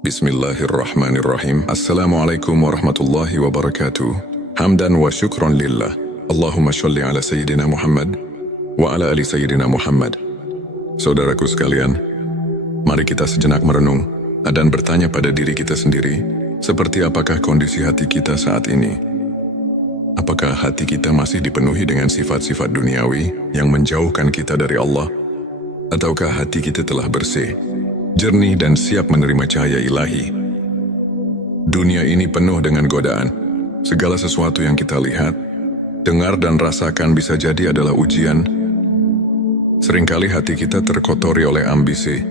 Bismillahirrahmanirrahim. Assalamualaikum warahmatullahi wabarakatuh. Hamdan wa syukran lillah. Allahumma sholli ala Sayyidina Muhammad wa ala ali Sayyidina Muhammad. Saudaraku sekalian, mari kita sejenak merenung dan bertanya pada diri kita sendiri, seperti apakah kondisi hati kita saat ini? Apakah hati kita masih dipenuhi dengan sifat-sifat duniawi yang menjauhkan kita dari Allah? Ataukah hati kita telah bersih, jernih dan siap menerima cahaya ilahi? Dunia ini penuh dengan godaan. Segala sesuatu yang kita lihat, dengar dan rasakan bisa jadi adalah ujian. Seringkali hati kita terkotori oleh ambisi,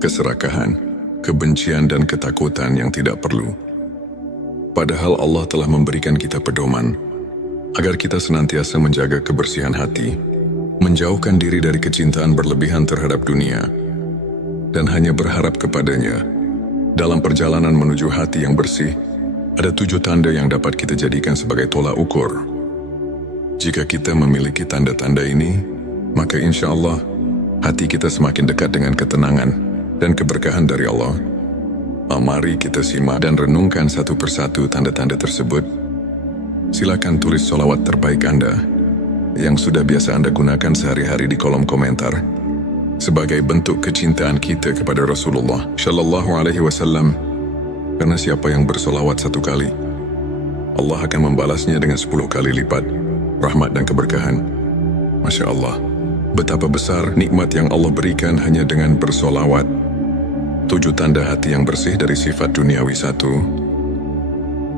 keserakahan, kebencian dan ketakutan yang tidak perlu. Padahal Allah telah memberikan kita pedoman agar kita senantiasa menjaga kebersihan hati, menjauhkan diri dari kecintaan berlebihan terhadap dunia, dan hanya berharap kepadanya. Dalam perjalanan menuju hati yang bersih, ada 7 tanda yang dapat kita jadikan sebagai tolak ukur. Jika kita memiliki tanda-tanda ini, maka insya Allah hati kita semakin dekat dengan ketenangan dan keberkahan dari Allah. Mari kita simak dan renungkan satu persatu tanda-tanda tersebut. Silakan tulis sholawat terbaik Anda yang sudah biasa Anda gunakan sehari-hari di kolom komentar sebagai bentuk kecintaan kita kepada Rasulullah Shallallahu Alaihi Wasallam. Karena siapa yang bersolawat 1 kali, Allah akan membalasnya dengan 10 kali lipat rahmat dan keberkahan. Masya Allah, betapa besar nikmat yang Allah berikan hanya dengan bersolawat. 7 tanda hati yang bersih dari sifat duniawi. 1.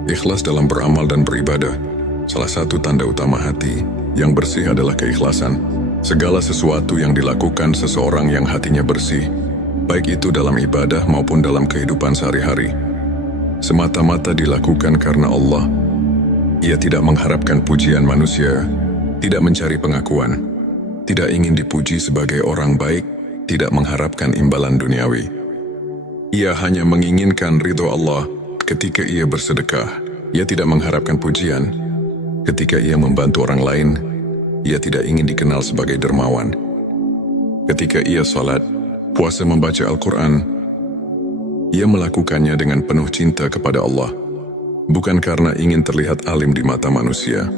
Ikhlas dalam beramal dan beribadah. Salah satu tanda utama hati yang bersih adalah keikhlasan. Segala sesuatu yang dilakukan seseorang yang hatinya bersih, baik itu dalam ibadah maupun dalam kehidupan sehari-hari, semata-mata dilakukan karena Allah. Ia tidak mengharapkan pujian manusia, tidak mencari pengakuan, tidak ingin dipuji sebagai orang baik, tidak mengharapkan imbalan duniawi. Ia hanya menginginkan ridho Allah ketika ia bersedekah. Ia tidak mengharapkan pujian. Ketika ia membantu orang lain, ia tidak ingin dikenal sebagai dermawan. Ketika ia salat, puasa, membaca Al-Quran, ia melakukannya dengan penuh cinta kepada Allah, bukan karena ingin terlihat alim di mata manusia.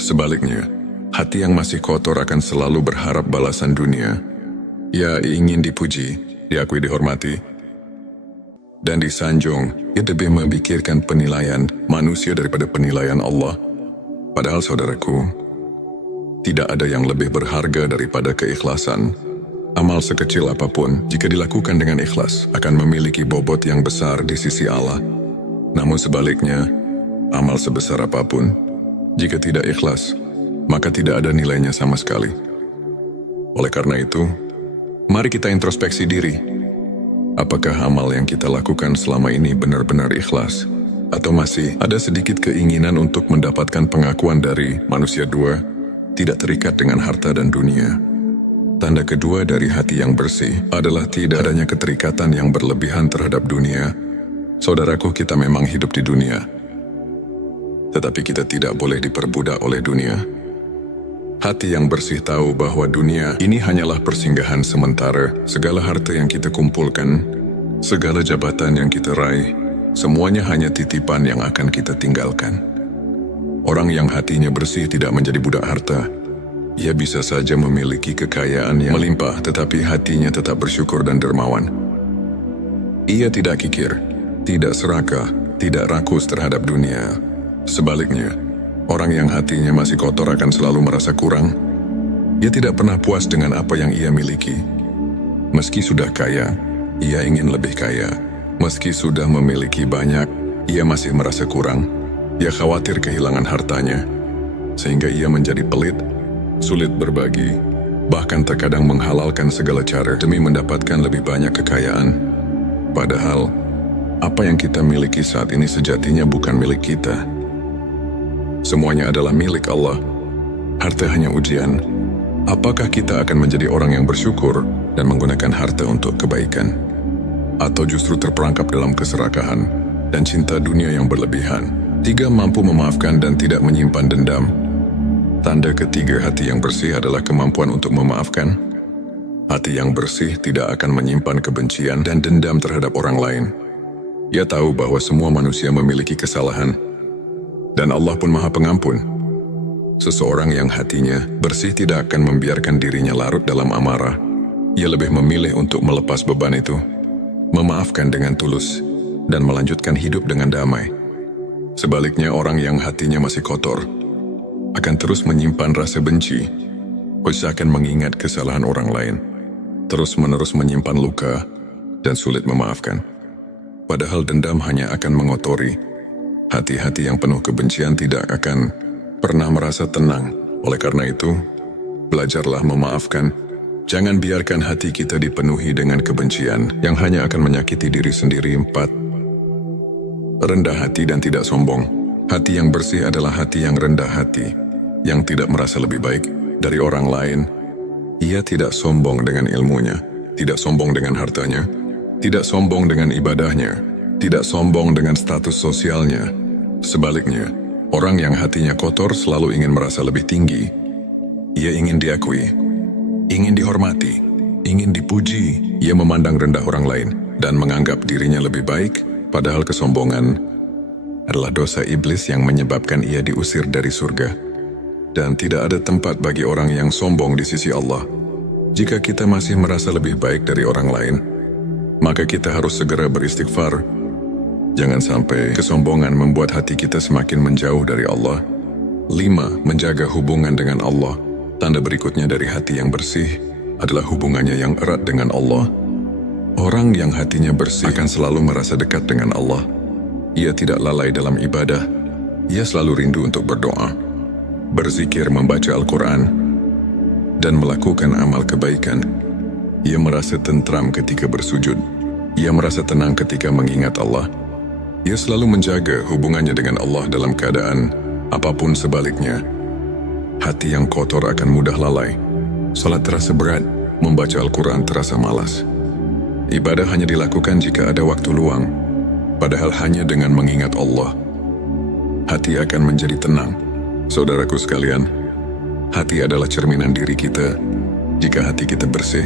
Sebaliknya, hati yang masih kotor akan selalu berharap balasan dunia. Ia ingin dipuji, diakui, dihormati, dan disanjung. Ia lebih memikirkan penilaian manusia daripada penilaian Allah. Padahal saudaraku, tidak ada yang lebih berharga daripada keikhlasan. Amal sekecil apapun, jika dilakukan dengan ikhlas, akan memiliki bobot yang besar di sisi Allah. Namun sebaliknya, amal sebesar apapun, jika tidak ikhlas, maka tidak ada nilainya sama sekali. Oleh karena itu, mari kita introspeksi diri. Apakah amal yang kita lakukan selama ini benar-benar ikhlas? Atau masih ada sedikit keinginan untuk mendapatkan pengakuan dari manusia? 2. Tidak terikat dengan harta dan dunia. Tanda kedua dari hati yang bersih adalah tidak adanya keterikatan yang berlebihan terhadap dunia. Saudaraku, kita memang hidup di dunia, tetapi kita tidak boleh diperbudak oleh dunia. Hati yang bersih tahu bahwa dunia ini hanyalah persinggahan sementara. Segala harta yang kita kumpulkan, segala jabatan yang kita raih, semuanya hanya titipan yang akan kita tinggalkan. Orang yang hatinya bersih tidak menjadi budak harta. Ia bisa saja memiliki kekayaan yang melimpah, tetapi hatinya tetap bersyukur dan dermawan. Ia tidak kikir, tidak serakah, tidak rakus terhadap dunia. Sebaliknya, orang yang hatinya masih kotor akan selalu merasa kurang. Ia tidak pernah puas dengan apa yang ia miliki. Meski sudah kaya, ia ingin lebih kaya. Meski sudah memiliki banyak, ia masih merasa kurang. Ia khawatir kehilangan hartanya, sehingga ia menjadi pelit, sulit berbagi, bahkan terkadang menghalalkan segala cara demi mendapatkan lebih banyak kekayaan. Padahal, apa yang kita miliki saat ini sejatinya bukan milik kita. Semuanya adalah milik Allah. Harta hanya ujian. Apakah kita akan menjadi orang yang bersyukur dan menggunakan harta untuk kebaikan? Atau justru terperangkap dalam keserakahan dan cinta dunia yang berlebihan? 3. Mampu memaafkan dan tidak menyimpan dendam. Tanda ketiga hati yang bersih adalah kemampuan untuk memaafkan. Hati yang bersih tidak akan menyimpan kebencian dan dendam terhadap orang lain. Ia tahu bahwa semua manusia memiliki kesalahan, dan Allah pun Maha Pengampun. Seseorang yang hatinya bersih tidak akan membiarkan dirinya larut dalam amarah. Ia lebih memilih untuk melepas beban itu, memaafkan dengan tulus, dan melanjutkan hidup dengan damai. Sebaliknya, orang yang hatinya masih kotor akan terus menyimpan rasa benci, usahakan mengingat kesalahan orang lain, terus-menerus menyimpan luka, dan sulit memaafkan. Padahal dendam hanya akan mengotori. Hati-hati yang penuh kebencian tidak akan pernah merasa tenang. Oleh karena itu, belajarlah memaafkan. Jangan biarkan hati kita dipenuhi dengan kebencian yang hanya akan menyakiti diri sendiri. 4. Rendah hati dan tidak sombong. Hati yang bersih adalah hati yang rendah hati, yang tidak merasa lebih baik dari orang lain. Ia tidak sombong dengan ilmunya, tidak sombong dengan hartanya, tidak sombong dengan ibadahnya, tidak sombong dengan status sosialnya. Sebaliknya, orang yang hatinya kotor selalu ingin merasa lebih tinggi. Ia ingin diakui, ingin dihormati, ingin dipuji. Ia memandang rendah orang lain dan menganggap dirinya lebih baik, padahal kesombongan adalah dosa iblis yang menyebabkan ia diusir dari surga. Dan tidak ada tempat bagi orang yang sombong di sisi Allah. Jika kita masih merasa lebih baik dari orang lain, maka kita harus segera beristighfar. Jangan sampai kesombongan membuat hati kita semakin menjauh dari Allah. 5. Menjaga hubungan dengan Allah. Tanda berikutnya dari hati yang bersih adalah hubungannya yang erat dengan Allah. Orang yang hatinya bersih akan selalu merasa dekat dengan Allah. Ia tidak lalai dalam ibadah. Ia selalu rindu untuk berdoa, berzikir, membaca Al-Quran, dan melakukan amal kebaikan. Ia merasa tentram ketika bersujud. Ia merasa tenang ketika mengingat Allah. Ia selalu menjaga hubungannya dengan Allah dalam keadaan apapun sebaliknya. Hati yang kotor akan mudah lalai. Salat terasa berat, membaca Al-Quran terasa malas. Ibadah hanya dilakukan jika ada waktu luang, padahal hanya dengan mengingat Allah, hati akan menjadi tenang. Saudaraku sekalian, hati adalah cerminan diri kita. Jika hati kita bersih,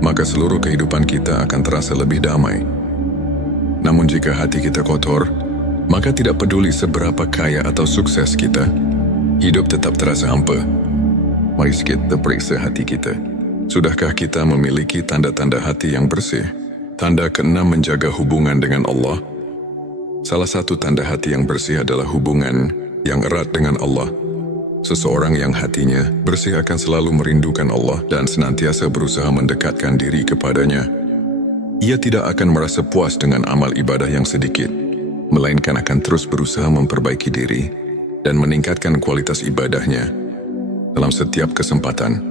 maka seluruh kehidupan kita akan terasa lebih damai. Namun jika hati kita kotor, maka tidak peduli seberapa kaya atau sukses kita, hidup tetap terasa hampa. Mari kita periksa hati kita. Sudahkah kita memiliki tanda-tanda hati yang bersih? Tanda ke-6, menjaga hubungan dengan Allah. Salah satu tanda hati yang bersih adalah hubungan yang erat dengan Allah. Seseorang yang hatinya bersih akan selalu merindukan Allah dan senantiasa berusaha mendekatkan diri kepadanya. Ia tidak akan merasa puas dengan amal ibadah yang sedikit, melainkan akan terus berusaha memperbaiki diri dan meningkatkan kualitas ibadahnya. Dalam setiap kesempatan,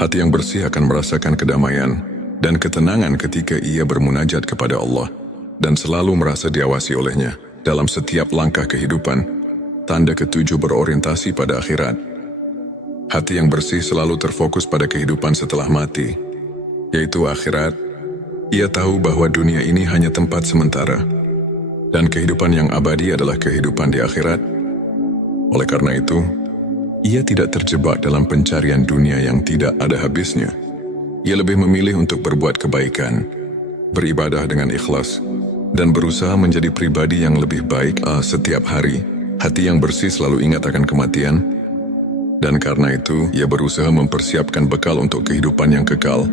hati yang bersih akan merasakan kedamaian dan ketenangan ketika ia bermunajat kepada Allah dan selalu merasa diawasi olehnya dalam setiap langkah kehidupan. Tanda ke-7, berorientasi pada akhirat. Hati yang bersih selalu terfokus pada kehidupan setelah mati, yaitu akhirat. Ia tahu bahwa dunia ini hanya tempat sementara, dan kehidupan yang abadi adalah kehidupan di akhirat. Oleh karena itu, ia tidak terjebak dalam pencarian dunia yang tidak ada habisnya. Ia lebih memilih untuk berbuat kebaikan, beribadah dengan ikhlas, dan berusaha menjadi pribadi yang lebih baik setiap hari. Hati yang bersih selalu ingat akan kematian, dan karena itu ia berusaha mempersiapkan bekal untuk kehidupan yang kekal.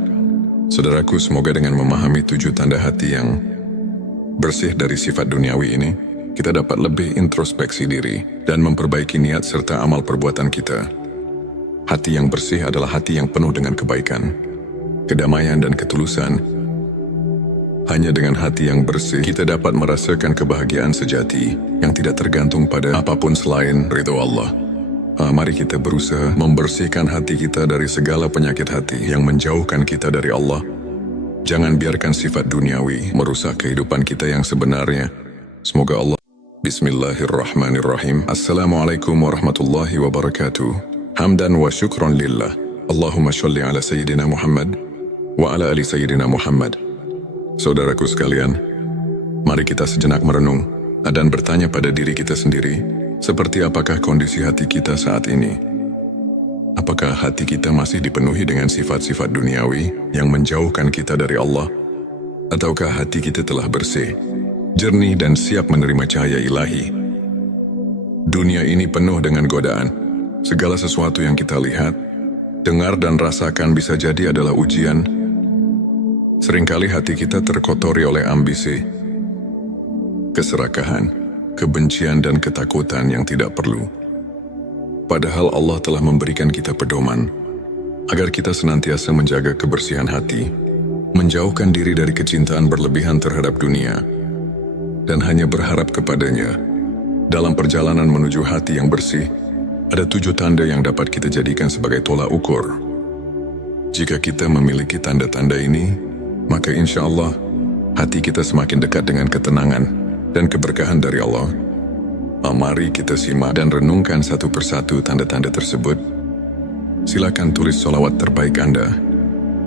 Saudaraku, semoga dengan memahami 7 tanda hati yang bersih dari sifat duniawi ini, kita dapat lebih introspeksi diri dan memperbaiki niat serta amal perbuatan kita. Hati yang bersih adalah hati yang penuh dengan kebaikan, kedamaian, dan ketulusan. Hanya dengan hati yang bersih, kita dapat merasakan kebahagiaan sejati yang tidak tergantung pada apapun selain ridho Allah. Mari kita berusaha membersihkan hati kita dari segala penyakit hati yang menjauhkan kita dari Allah. Jangan biarkan sifat duniawi merusak kehidupan kita yang sebenarnya. Semoga Allah. Bismillahirrahmanirrahim. Assalamualaikum warahmatullahi wabarakatuh. Hamdan wa syukron lillah. Allahumma sholli ala Sayyidina Muhammad wa ala ali Sayyidina Muhammad. Saudaraku sekalian, mari kita sejenak merenung dan bertanya pada diri kita sendiri, seperti apakah kondisi hati kita saat ini? Apakah hati kita masih dipenuhi dengan sifat-sifat duniawi yang menjauhkan kita dari Allah? Ataukah hati kita telah bersih, jernih dan siap menerima cahaya ilahi? Dunia ini penuh dengan godaan. Segala sesuatu yang kita lihat, dengar dan rasakan bisa jadi adalah ujian. Seringkali hati kita terkotori oleh ambisi, keserakahan, kebencian dan ketakutan yang tidak perlu. Padahal Allah telah memberikan kita pedoman agar kita senantiasa menjaga kebersihan hati, menjauhkan diri dari kecintaan berlebihan terhadap dunia, dan hanya berharap kepadanya. Dalam perjalanan menuju hati yang bersih, ada 7 tanda yang dapat kita jadikan sebagai tolak ukur. Jika kita memiliki tanda-tanda ini, maka insya Allah hati kita semakin dekat dengan ketenangan dan keberkahan dari Allah. Mari kita simak dan renungkan satu persatu tanda-tanda tersebut. Silakan tulis sholawat terbaik Anda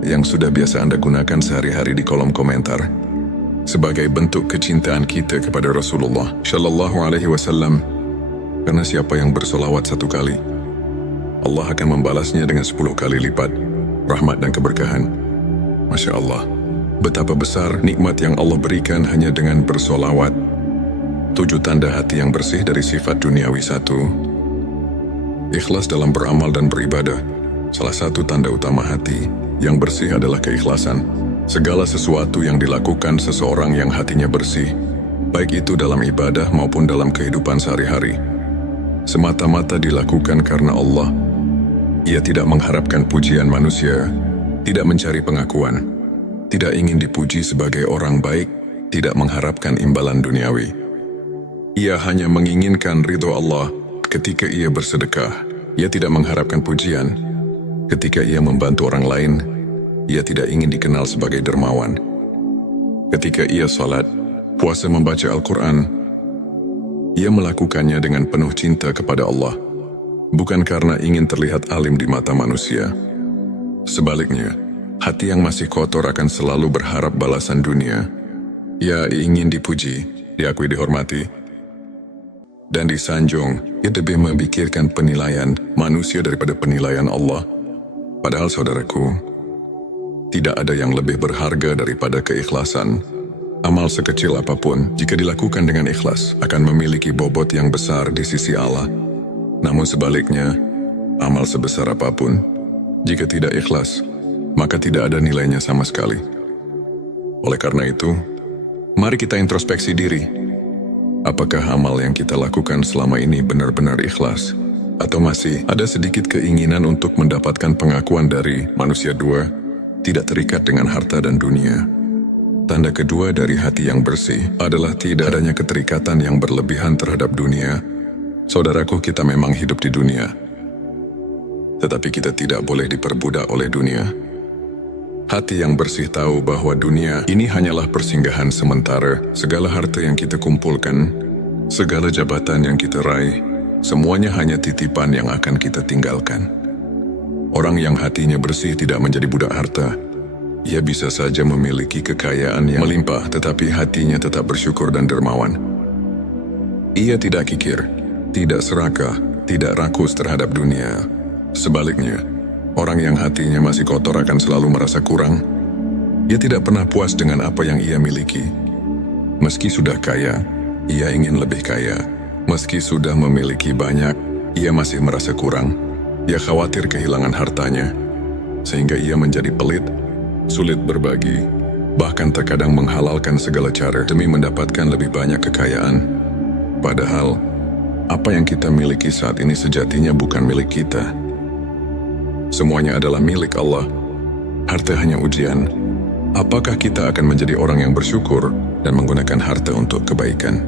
yang sudah biasa Anda gunakan sehari-hari di kolom komentar sebagai bentuk kecintaan kita kepada Rasulullah Shallallahu Alaihi Wasallam. Karena siapa yang bersolawat 1 kali, Allah akan membalasnya dengan 10 kali lipat rahmat dan keberkahan. Masya Allah, betapa besar nikmat yang Allah berikan hanya dengan bersolawat. 7 tanda hati yang bersih dari sifat duniawi. 1. Ikhlas dalam beramal dan beribadah. Salah satu tanda utama hati yang bersih adalah keikhlasan. Segala sesuatu yang dilakukan seseorang yang hatinya bersih, baik itu dalam ibadah maupun dalam kehidupan sehari-hari, semata-mata dilakukan karena Allah. Ia tidak mengharapkan pujian manusia, tidak mencari pengakuan, tidak ingin dipuji sebagai orang baik, tidak mengharapkan imbalan duniawi. Ia hanya menginginkan ridho Allah. Ketika ia bersedekah, ia tidak mengharapkan pujian. Ketika ia membantu orang lain, ia tidak ingin dikenal sebagai dermawan. Ketika ia salat, puasa, membaca Al-Quran, ia melakukannya dengan penuh cinta kepada Allah, bukan karena ingin terlihat alim di mata manusia. Sebaliknya, hati yang masih kotor akan selalu berharap balasan dunia. Ia ingin dipuji, diakui, dihormati, dan disanjung. Ia lebih memikirkan penilaian manusia daripada penilaian Allah. Padahal saudaraku, tidak ada yang lebih berharga daripada keikhlasan. Amal sekecil apapun, jika dilakukan dengan ikhlas, akan memiliki bobot yang besar di sisi Allah. Namun sebaliknya, amal sebesar apapun, jika tidak ikhlas, maka tidak ada nilainya sama sekali. Oleh karena itu, mari kita introspeksi diri. Apakah amal yang kita lakukan selama ini benar-benar ikhlas? Atau masih ada sedikit keinginan untuk mendapatkan pengakuan dari manusia? 2. Tidak terikat dengan harta dan dunia. Tanda kedua dari hati yang bersih adalah tidak adanya keterikatan yang berlebihan terhadap dunia. Saudaraku, kita memang hidup di dunia, tetapi kita tidak boleh diperbudak oleh dunia. Hati yang bersih tahu bahwa dunia ini hanyalah persinggahan sementara. Segala harta yang kita kumpulkan, segala jabatan yang kita raih, semuanya hanya titipan yang akan kita tinggalkan. Orang yang hatinya bersih tidak menjadi budak harta. Ia bisa saja memiliki kekayaan yang melimpah, tetapi hatinya tetap bersyukur dan dermawan. Ia tidak kikir, tidak serakah, tidak rakus terhadap dunia. Sebaliknya, orang yang hatinya masih kotor akan selalu merasa kurang. Ia tidak pernah puas dengan apa yang ia miliki. Meski sudah kaya, ia ingin lebih kaya. Meski sudah memiliki banyak, ia masih merasa kurang. Ia khawatir kehilangan hartanya, sehingga ia menjadi pelit, sulit berbagi, bahkan terkadang menghalalkan segala cara demi mendapatkan lebih banyak kekayaan. Padahal, apa yang kita miliki saat ini sejatinya bukan milik kita. Semuanya adalah milik Allah. Harta hanya ujian. Apakah kita akan menjadi orang yang bersyukur dan menggunakan harta untuk kebaikan?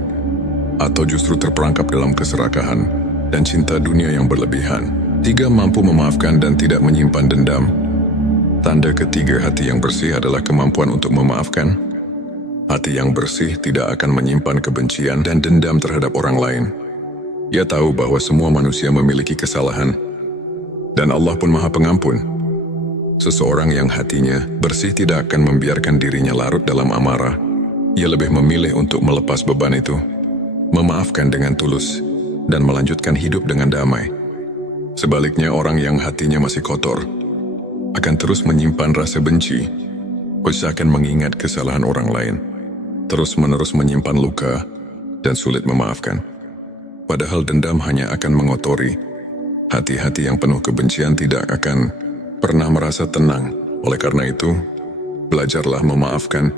Atau justru terperangkap dalam keserakahan dan cinta dunia yang berlebihan? 3. Mampu memaafkan dan tidak menyimpan dendam. Tanda ketiga hati yang bersih adalah kemampuan untuk memaafkan. Hati yang bersih tidak akan menyimpan kebencian dan dendam terhadap orang lain. Ia tahu bahwa semua manusia memiliki kesalahan, dan Allah pun Maha Pengampun. Seseorang yang hatinya bersih tidak akan membiarkan dirinya larut dalam amarah. Ia lebih memilih untuk melepas beban itu, memaafkan dengan tulus, dan melanjutkan hidup dengan damai. Sebaliknya, orang yang hatinya masih kotor akan terus menyimpan rasa benci, usahakan mengingat kesalahan orang lain, terus-menerus menyimpan luka, dan sulit memaafkan. Padahal dendam hanya akan mengotori. Hati-hati yang penuh kebencian tidak akan pernah merasa tenang. Oleh karena itu, belajarlah memaafkan.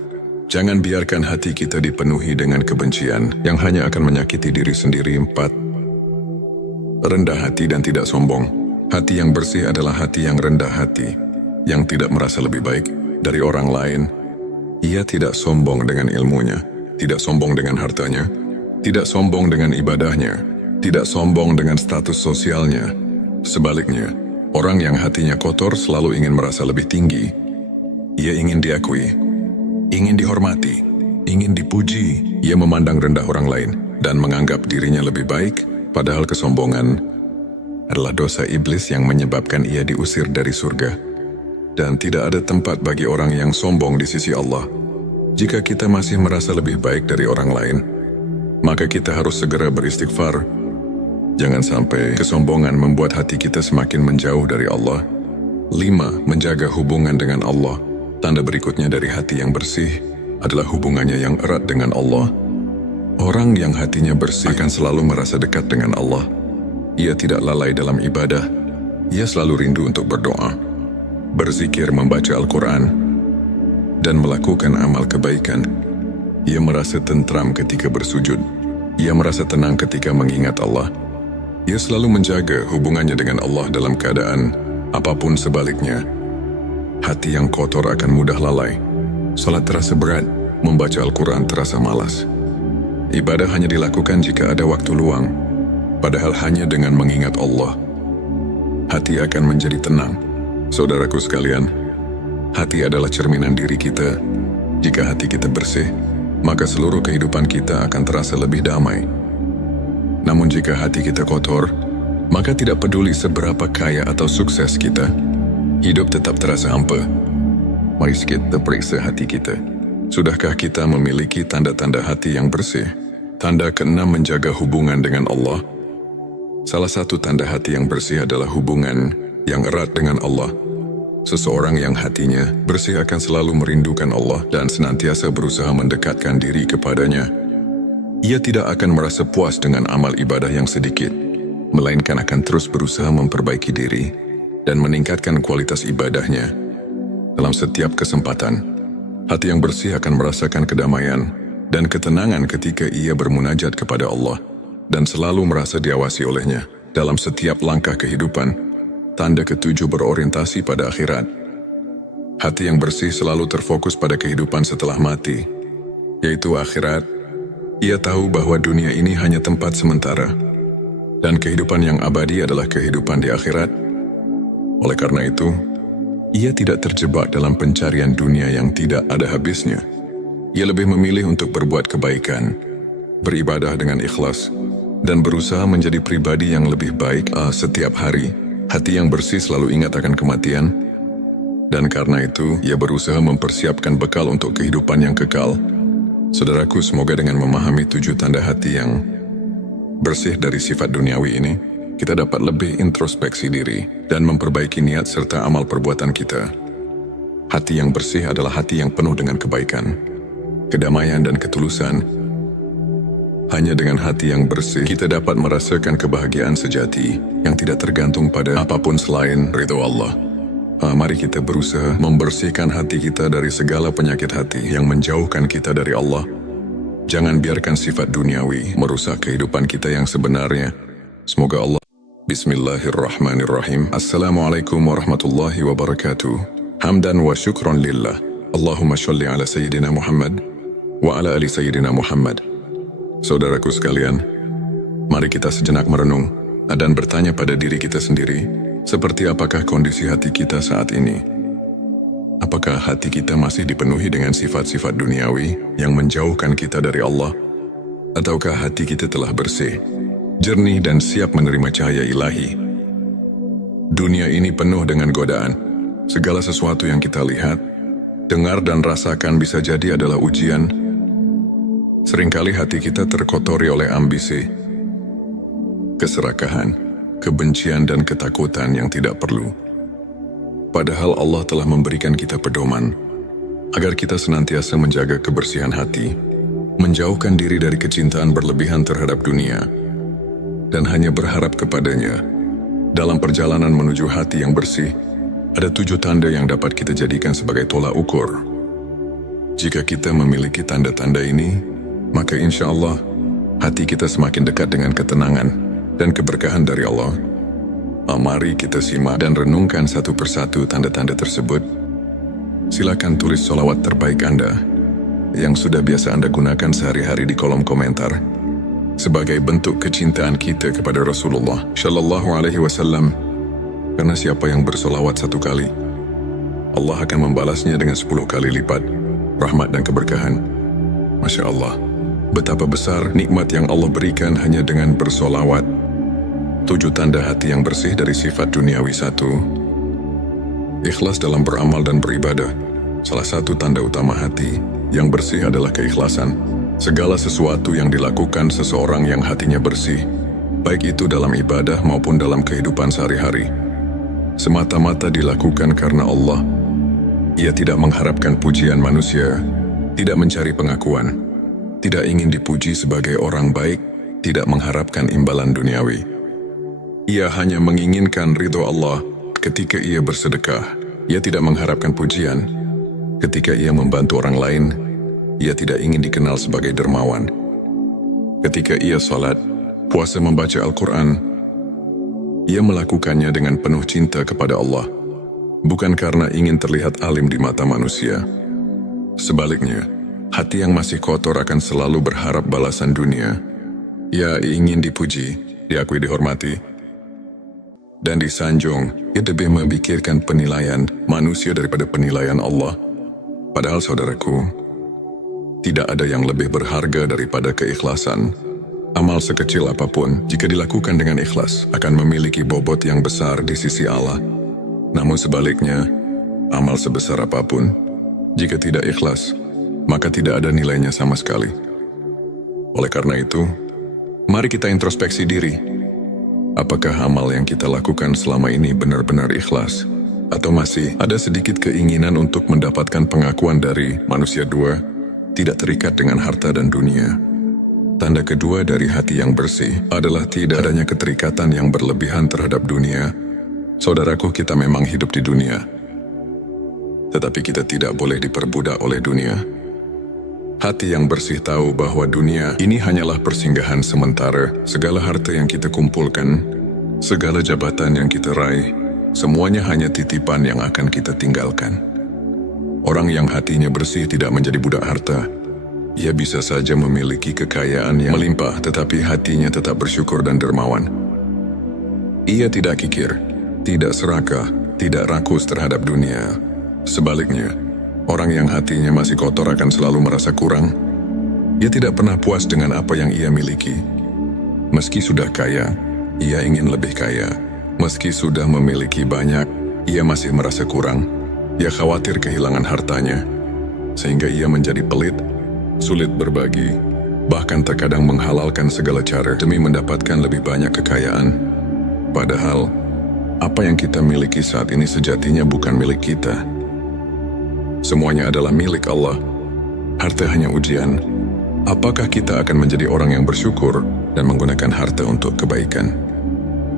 Jangan biarkan hati kita dipenuhi dengan kebencian yang hanya akan menyakiti diri sendiri. 4. Rendah hati dan tidak sombong. Hati yang bersih adalah hati yang rendah hati, yang tidak merasa lebih baik dari orang lain. Ia tidak sombong dengan ilmunya, tidak sombong dengan hartanya, tidak sombong dengan ibadahnya, tidak sombong dengan status sosialnya. Sebaliknya, orang yang hatinya kotor selalu ingin merasa lebih tinggi. Ia ingin diakui, ingin dihormati, ingin dipuji. Ia memandang rendah orang lain dan menganggap dirinya lebih baik, padahal kesombongan adalah dosa iblis yang menyebabkan ia diusir dari surga. Dan tidak ada tempat bagi orang yang sombong di sisi Allah. Jika kita masih merasa lebih baik dari orang lain, maka kita harus segera beristighfar. Jangan sampai kesombongan membuat hati kita semakin menjauh dari Allah. 5. Menjaga hubungan dengan Allah. Tanda berikutnya dari hati yang bersih adalah hubungannya yang erat dengan Allah. Orang yang hatinya bersih akan selalu merasa dekat dengan Allah. Ia tidak lalai dalam ibadah. Ia selalu rindu untuk berdoa, berzikir, membaca Al-Quran, dan melakukan amal kebaikan. Ia merasa tentram ketika bersujud. Ia merasa tenang ketika mengingat Allah. Ia selalu menjaga hubungannya dengan Allah dalam keadaan apapun. Sebaliknya, hati yang kotor akan mudah lalai. Salat terasa berat, membaca Al-Quran terasa malas. Ibadah hanya dilakukan jika ada waktu luang. Padahal hanya dengan mengingat Allah, hati akan menjadi tenang. Saudaraku sekalian, hati adalah cerminan diri kita. Jika hati kita bersih, maka seluruh kehidupan kita akan terasa lebih damai. Namun jika hati kita kotor, maka tidak peduli seberapa kaya atau sukses kita, hidup tetap terasa hampa. Mari kita periksa hati kita. Sudahkah kita memiliki tanda-tanda hati yang bersih? Tanda ke-6, menjaga hubungan dengan Allah. Salah satu tanda hati yang bersih adalah hubungan yang erat dengan Allah. Seseorang yang hatinya bersih akan selalu merindukan Allah dan senantiasa berusaha mendekatkan diri kepadanya. Ia tidak akan merasa puas dengan amal ibadah yang sedikit, melainkan akan terus berusaha memperbaiki diri dan meningkatkan kualitas ibadahnya. Dalam setiap kesempatan, hati yang bersih akan merasakan kedamaian dan ketenangan ketika ia bermunajat kepada Allah dan selalu merasa diawasi olehnya dalam setiap langkah kehidupan. Tanda ke-7, berorientasi pada akhirat. Hati yang bersih selalu terfokus pada kehidupan setelah mati, yaitu akhirat. Ia tahu bahwa dunia ini hanya tempat sementara, dan kehidupan yang abadi adalah kehidupan di akhirat. Oleh karena itu, ia tidak terjebak dalam pencarian dunia yang tidak ada habisnya. Ia lebih memilih untuk berbuat kebaikan, beribadah dengan ikhlas, dan berusaha menjadi pribadi yang lebih baik setiap hari. Hati yang bersih selalu ingat akan kematian, dan karena itu ia berusaha mempersiapkan bekal untuk kehidupan yang kekal. Saudaraku, semoga dengan memahami 7 tanda hati yang bersih dari sifat duniawi ini, kita dapat lebih introspeksi diri dan memperbaiki niat serta amal perbuatan kita. Hati yang bersih adalah hati yang penuh dengan kebaikan, kedamaian, dan ketulusan. Hanya dengan hati yang bersih, kita dapat merasakan kebahagiaan sejati yang tidak tergantung pada apapun selain ridho Allah. Mari kita berusaha membersihkan hati kita dari segala penyakit hati yang menjauhkan kita dari Allah. Jangan biarkan sifat duniawi merusak kehidupan kita yang sebenarnya. Semoga Allah. Bismillahirrahmanirrahim. Assalamualaikum warahmatullahi wabarakatuh. Hamdan wa syukron lillah. Allahumma sholli ala Sayyidina Muhammad wa ala ali Sayyidina Muhammad. Saudaraku sekalian, mari kita sejenak merenung dan bertanya pada diri kita sendiri, seperti apakah kondisi hati kita saat ini? Apakah hati kita masih dipenuhi dengan sifat-sifat duniawi yang menjauhkan kita dari Allah? Ataukah hati kita telah bersih, jernih, dan siap menerima cahaya ilahi? Dunia ini penuh dengan godaan. Segala sesuatu yang kita lihat, dengar, dan rasakan bisa jadi adalah ujian. Seringkali hati kita terkotori oleh ambisi, keserakahan, kebencian dan ketakutan yang tidak perlu. Padahal Allah telah memberikan kita pedoman agar kita senantiasa menjaga kebersihan hati, menjauhkan diri dari kecintaan berlebihan terhadap dunia, dan hanya berharap kepadanya. Dalam perjalanan menuju hati yang bersih, ada 7 tanda yang dapat kita jadikan sebagai tolak ukur. Jika kita memiliki tanda-tanda ini, maka insya Allah hati kita semakin dekat dengan ketenangan dan keberkahan dari Allah. Mari kita simak dan renungkan satu persatu tanda-tanda tersebut. Silakan tulis sholawat terbaik Anda yang sudah biasa Anda gunakan sehari-hari di kolom komentar sebagai bentuk kecintaan kita kepada Rasulullah Shallallahu Alaihi Wasallam. Karena siapa yang bersolawat 1 kali, Allah akan membalasnya dengan 10 kali lipat rahmat dan keberkahan. Masya Allah, betapa besar nikmat yang Allah berikan hanya dengan bersolawat. 7 tanda hati yang bersih dari sifat duniawi. 1. Ikhlas dalam beramal dan beribadah. Salah satu tanda utama hati yang bersih adalah keikhlasan. Segala sesuatu yang dilakukan seseorang yang hatinya bersih, baik itu dalam ibadah maupun dalam kehidupan sehari-hari, semata-mata dilakukan karena Allah. Ia tidak mengharapkan pujian manusia, tidak mencari pengakuan, tidak ingin dipuji sebagai orang baik, tidak mengharapkan imbalan duniawi. Ia hanya menginginkan ridho Allah ketika ia bersedekah. Ia tidak mengharapkan pujian. Ketika ia membantu orang lain, ia tidak ingin dikenal sebagai dermawan. Ketika ia salat, puasa, membaca Al-Quran, ia melakukannya dengan penuh cinta kepada Allah, bukan karena ingin terlihat alim di mata manusia. Sebaliknya, hati yang masih kotor akan selalu berharap balasan dunia. Ia ingin dipuji, diakui, dihormati, dan disanjung. Ia lebih memikirkan penilaian manusia daripada penilaian Allah. Padahal saudaraku, tidak ada yang lebih berharga daripada keikhlasan. Amal sekecil apapun, jika dilakukan dengan ikhlas, akan memiliki bobot yang besar di sisi Allah. Namun sebaliknya, amal sebesar apapun, jika tidak ikhlas, maka tidak ada nilainya sama sekali. Oleh karena itu, mari kita introspeksi diri. Apakah amal yang kita lakukan selama ini benar-benar ikhlas? Atau masih ada sedikit keinginan untuk mendapatkan pengakuan dari manusia? 2. Tidak terikat dengan harta dan dunia. Tanda kedua dari hati yang bersih adalah tidak adanya keterikatan yang berlebihan terhadap dunia. Saudaraku, kita memang hidup di dunia, tetapi kita tidak boleh diperbudak oleh dunia. Hati yang bersih tahu bahwa dunia ini hanyalah persinggahan sementara. Segala harta yang kita kumpulkan, segala jabatan yang kita raih, semuanya hanya titipan yang akan kita tinggalkan. Orang yang hatinya bersih tidak menjadi budak harta. Ia bisa saja memiliki kekayaan yang melimpah, tetapi hatinya tetap bersyukur dan dermawan. Ia tidak kikir, tidak serakah, tidak rakus terhadap dunia. Sebaliknya, orang yang hatinya masih kotor akan selalu merasa kurang. Ia tidak pernah puas dengan apa yang ia miliki. Meski sudah kaya, ia ingin lebih kaya. Meski sudah memiliki banyak, ia masih merasa kurang. Ia khawatir kehilangan hartanya, sehingga ia menjadi pelit, sulit berbagi, bahkan terkadang menghalalkan segala cara demi mendapatkan lebih banyak kekayaan. Padahal, apa yang kita miliki saat ini sejatinya bukan milik kita. Semuanya adalah milik Allah. Harta hanya ujian. Apakah kita akan menjadi orang yang bersyukur dan menggunakan harta untuk kebaikan?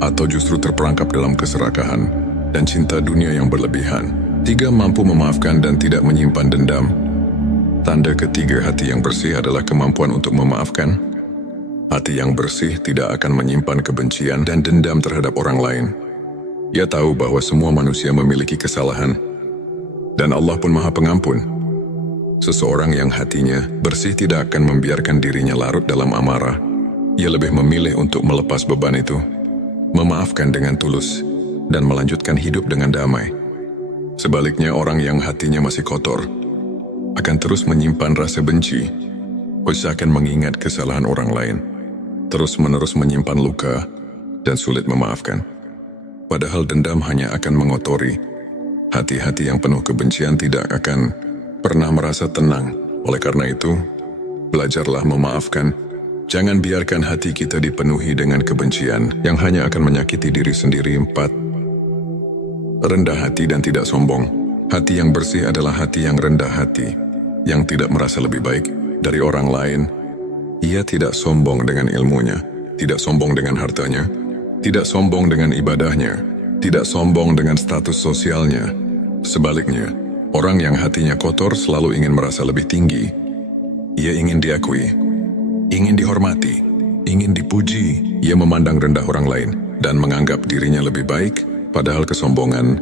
Atau justru terperangkap dalam keserakahan dan cinta dunia yang berlebihan? 3. Mampu memaafkan dan tidak menyimpan dendam. Tanda ketiga hati yang bersih adalah kemampuan untuk memaafkan. Hati yang bersih tidak akan menyimpan kebencian dan dendam terhadap orang lain. Ia tahu bahwa semua manusia memiliki kesalahan, dan Allah pun Maha Pengampun. Seseorang yang hatinya bersih tidak akan membiarkan dirinya larut dalam amarah. Ia lebih memilih untuk melepas beban itu, memaafkan dengan tulus, dan melanjutkan hidup dengan damai. Sebaliknya, orang yang hatinya masih kotor akan terus menyimpan rasa benci, akan mengingat kesalahan orang lain, terus-menerus menyimpan luka, dan sulit memaafkan. Padahal dendam hanya akan mengotori. Hati-hati yang penuh kebencian tidak akan pernah merasa tenang. Oleh karena itu, belajarlah memaafkan. Jangan biarkan hati kita dipenuhi dengan kebencian yang hanya akan menyakiti diri sendiri. 4. Rendah hati dan tidak sombong. Hati yang bersih adalah hati yang rendah hati, yang tidak merasa lebih baik dari orang lain. Ia tidak sombong dengan ilmunya, tidak sombong dengan hartanya, tidak sombong dengan ibadahnya, tidak sombong dengan status sosialnya. Sebaliknya, orang yang hatinya kotor selalu ingin merasa lebih tinggi. Ia ingin diakui, ingin dihormati, ingin dipuji. Ia memandang rendah orang lain dan menganggap dirinya lebih baik, padahal kesombongan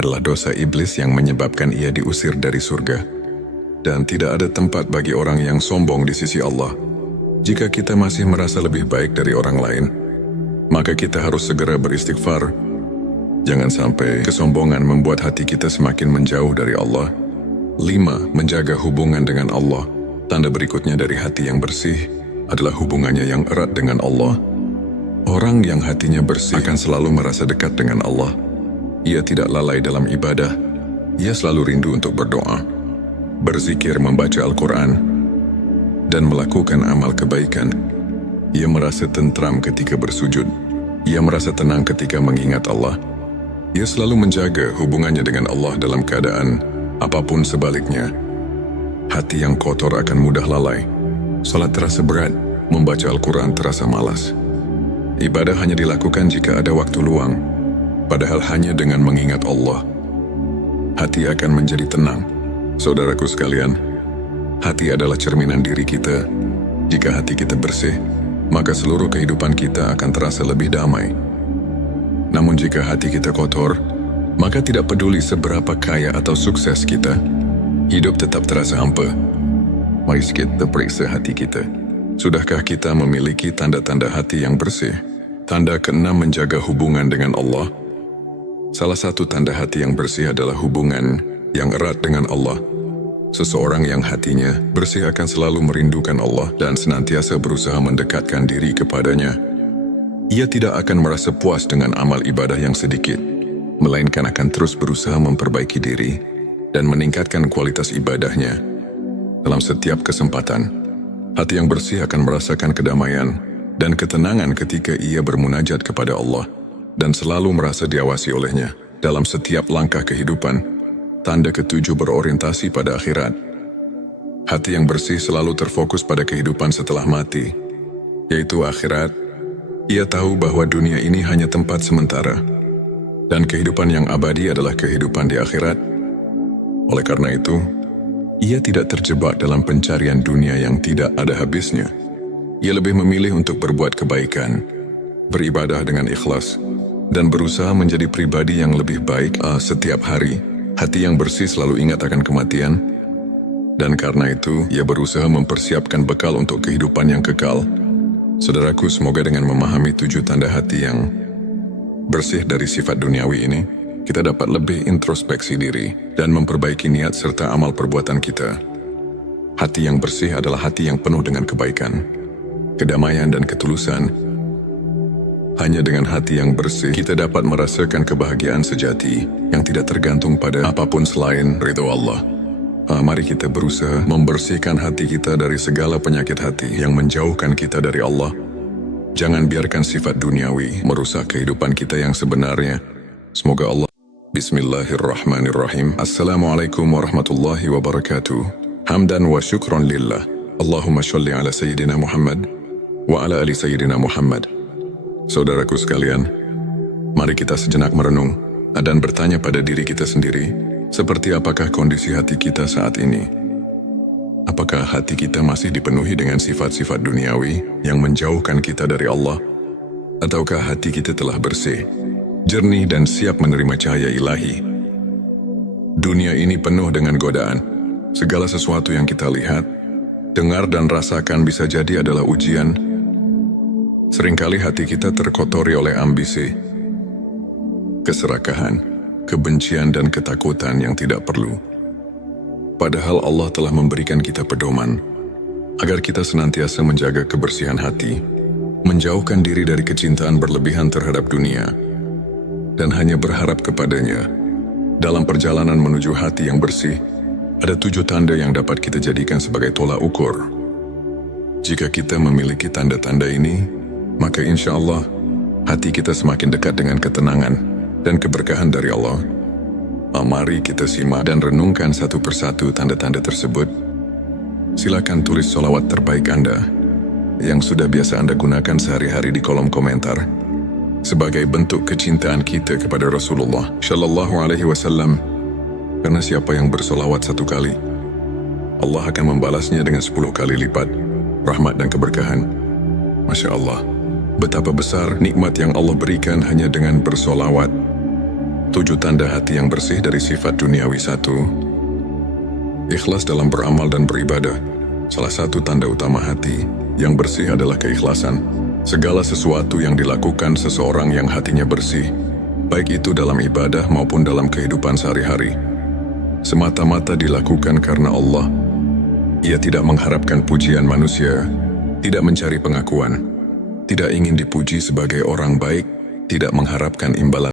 adalah dosa iblis yang menyebabkan ia diusir dari surga. Dan tidak ada tempat bagi orang yang sombong di sisi Allah. Jika kita masih merasa lebih baik dari orang lain, maka kita harus segera beristighfar. Jangan sampai kesombongan membuat hati kita semakin menjauh dari Allah. 5. Menjaga hubungan dengan Allah. Tanda berikutnya dari hati yang bersih adalah hubungannya yang erat dengan Allah. Orang yang hatinya bersih akan selalu merasa dekat dengan Allah. Ia tidak lalai dalam ibadah. Ia selalu rindu untuk berdoa, berzikir, membaca Al-Quran, dan melakukan amal kebaikan. Ia merasa tentram ketika bersujud. Ia merasa tenang ketika mengingat Allah. Ia selalu menjaga hubungannya dengan Allah dalam keadaan apapun sebaliknya. Hati yang kotor akan mudah lalai. Salat terasa berat, membaca Al-Quran terasa malas. Ibadah hanya dilakukan jika ada waktu luang, padahal hanya dengan mengingat Allah, hati akan menjadi tenang. Saudaraku sekalian, hati adalah cerminan diri kita. Jika hati kita bersih, maka seluruh kehidupan kita akan terasa lebih damai. Namun jika hati kita kotor, maka tidak peduli seberapa kaya atau sukses kita, hidup tetap terasa hampa. Mari kita periksa hati kita. Sudahkah kita memiliki tanda-tanda hati yang bersih? Tanda ke-6, menjaga hubungan dengan Allah. Salah satu tanda hati yang bersih adalah hubungan yang erat dengan Allah. Seseorang yang hatinya bersih akan selalu merindukan Allah dan senantiasa berusaha mendekatkan diri kepadanya. Ia tidak akan merasa puas dengan amal ibadah yang sedikit, melainkan akan terus berusaha memperbaiki diri dan meningkatkan kualitas ibadahnya. Dalam setiap kesempatan, hati yang bersih akan merasakan kedamaian dan ketenangan ketika ia bermunajat kepada Allah dan selalu merasa diawasi olehnya dalam setiap langkah kehidupan. Tanda ke-7, berorientasi pada akhirat. Hati yang bersih selalu terfokus pada kehidupan setelah mati, yaitu akhirat. Ia tahu bahwa dunia ini hanya tempat sementara, dan kehidupan yang abadi adalah kehidupan di akhirat. Oleh karena itu, ia tidak terjebak dalam pencarian dunia yang tidak ada habisnya. Ia lebih memilih untuk berbuat kebaikan, beribadah dengan ikhlas, dan berusaha menjadi pribadi yang lebih baik setiap hari. Hati yang bersih selalu ingat akan kematian, dan karena itu ia berusaha mempersiapkan bekal untuk kehidupan yang kekal. Saudaraku, semoga dengan memahami 7 tanda hati yang bersih dari sifat duniawi ini, kita dapat lebih introspeksi diri dan memperbaiki niat serta amal perbuatan kita. Hati yang bersih adalah hati yang penuh dengan kebaikan, kedamaian, dan ketulusan. Hanya dengan hati yang bersih, kita dapat merasakan kebahagiaan sejati yang tidak tergantung pada apapun selain ridho Allah. Mari kita berusaha membersihkan hati kita dari segala penyakit hati yang menjauhkan kita dari Allah. Jangan biarkan sifat duniawi merusak kehidupan kita yang sebenarnya. Semoga Allah. Bismillahirrahmanirrahim. Assalamualaikum warahmatullahi wabarakatuh. Hamdan wa syukron lillah. Allahumma sholli ala Sayyidina Muhammad wa ala ali Sayyidina Muhammad. Saudaraku sekalian, mari kita sejenak merenung dan bertanya pada diri kita sendiri, seperti apakah kondisi hati kita saat ini? Apakah hati kita masih dipenuhi dengan sifat-sifat duniawi yang menjauhkan kita dari Allah? Ataukah hati kita telah bersih, jernih, dan siap menerima cahaya ilahi? Dunia ini penuh dengan godaan. Segala sesuatu yang kita lihat, dengar, dan rasakan bisa jadi adalah ujian. Seringkali hati kita terkotori oleh ambisi, keserakahan, kebencian, dan ketakutan yang tidak perlu. Padahal Allah telah memberikan kita pedoman agar kita senantiasa menjaga kebersihan hati, menjauhkan diri dari kecintaan berlebihan terhadap dunia, dan hanya berharap kepadanya. Dalam perjalanan menuju hati yang bersih, ada 7 tanda yang dapat kita jadikan sebagai tolak ukur. Jika kita memiliki tanda-tanda ini, maka insya Allah hati kita semakin dekat dengan ketenangan dan keberkahan dari Allah. Mari kita simak dan renungkan satu persatu tanda-tanda tersebut. Silakan tulis sholawat terbaik Anda yang sudah biasa Anda gunakan sehari-hari di kolom komentar sebagai bentuk kecintaan kita kepada Rasulullah Shallallahu Alaihi Wasallam. Karena siapa yang bersolawat 1 kali, Allah akan membalasnya dengan 10 kali lipat rahmat dan keberkahan. Masya Allah, betapa besar nikmat yang Allah berikan hanya dengan bersolawat. 7 tanda hati yang bersih dari sifat duniawi. 1. Ikhlas dalam beramal dan beribadah. Salah satu tanda utama hati yang bersih adalah keikhlasan. Segala sesuatu yang dilakukan seseorang yang hatinya bersih, baik itu dalam ibadah maupun dalam kehidupan sehari-hari, semata-mata dilakukan karena Allah. Ia tidak mengharapkan pujian manusia, tidak mencari pengakuan, tidak ingin dipuji sebagai orang baik, tidak mengharapkan imbalan.